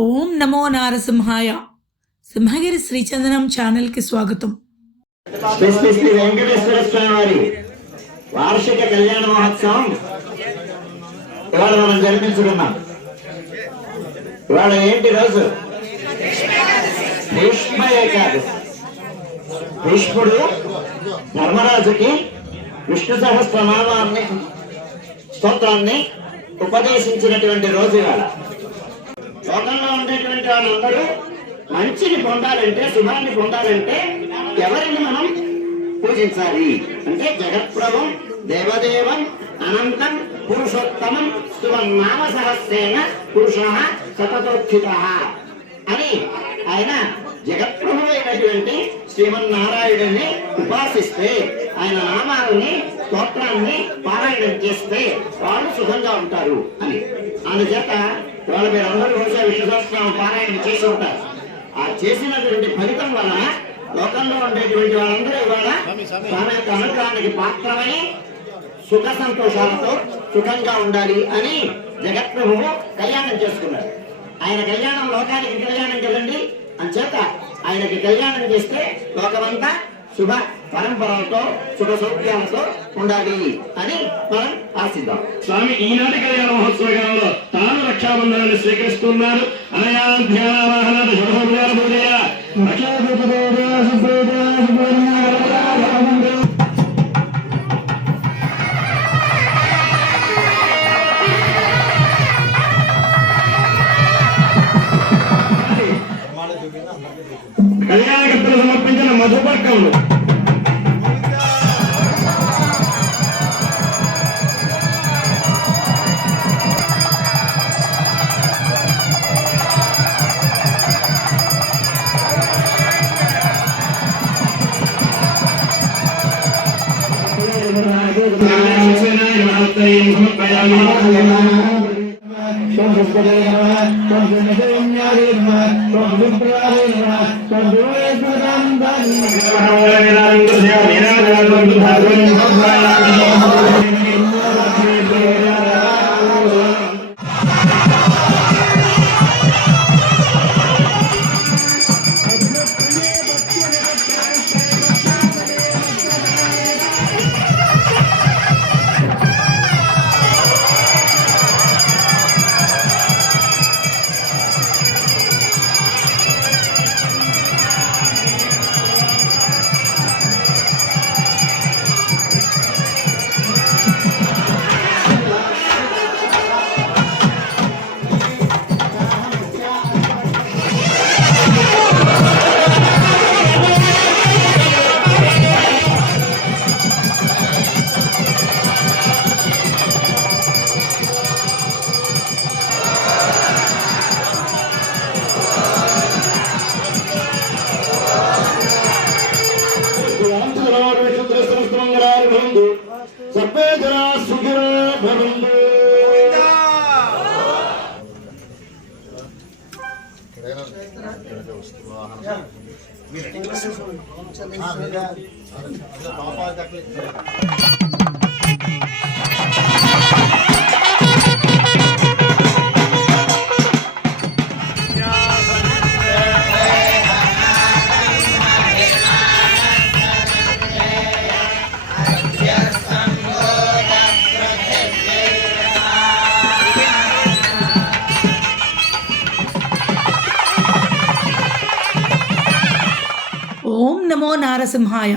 ఓం నమో నారసింహాయ. సింహగిరి శ్రీచందనం ఛానల్కి స్వాగతం. శ్రీ వెంకటేశ్వర స్వామి వారి వార్షిక కళ్యాణ మహోత్సవం ఇవాళ మనం జరిపించుకున్నాం. ఇవాళ ఏంటి రోజు? భీష్మ ఏకాదశి. భీష్ముడు ధర్మరాజుకి విష్ణు సహస్రనామాన్ని స్తోత్రాన్ని ఉపదేశించినటువంటి రోజు ఇవాళ. లోకంలో ఉండేటువంటి వాళ్ళందరూ మంచిని పొందాలంటే, శుభాన్ని పొందాలంటే ఎవరిని మనం పూజించాలి అంటే జగత్ప్రభం దేవదేవం అనంతం పురుషోత్తమం స్తువన్నామ సహస్రేణ పురుష సతతోత్థిత అని ఆయన జగత్ప్రభు అయినటువంటి శ్రీమన్నారాయణుడిని ఉపాసిస్తే, ఆయన నామాలని స్తోత్రాన్ని పారాయణం చేస్తే వాళ్ళు సుఖంగా ఉంటారు అని. అందుచేత ఇవాళ మీరందరూ బహుశా విష్ణు సహస్రనామ పారాయణం చేసి ఉంటారు. ఆ చేసినటువంటి ఫలితం వలన లోకంలో ఉండేటువంటి వాళ్ళందరూ ఇవాళ తన యొక్క అనుగ్రహానికి పాత్రమై సుఖ సంతోషాలతో సుఖంగా ఉండాలి అని జగత్ప్రభువు కళ్యాణం చేసుకున్నాడు. ఆయన కళ్యాణం లోకానికి కళ్యాణం కదండి. అంచేత ఆయనకి కళ్యాణం చేస్తే లోకమంతా శుభ పరంపరలతో సుఖ సౌఖ్యాలతో ఉండాలి అని మనం ఆశిద్దాం. స్వామి ఈనాటి కళ్యాణ మహోత్సవంలో తాను రక్షాబంధనాన్ని స్వీకరిస్తున్నారు. అనయా ధ్యానవాహన శుభసంధ్యాల పూజయ కళ్యాణకర్తలు సమర్పించిన మధుపర్కములు సర్వే జనా సుఖినో భవంతు. ఓం నమో నారసింహాయ.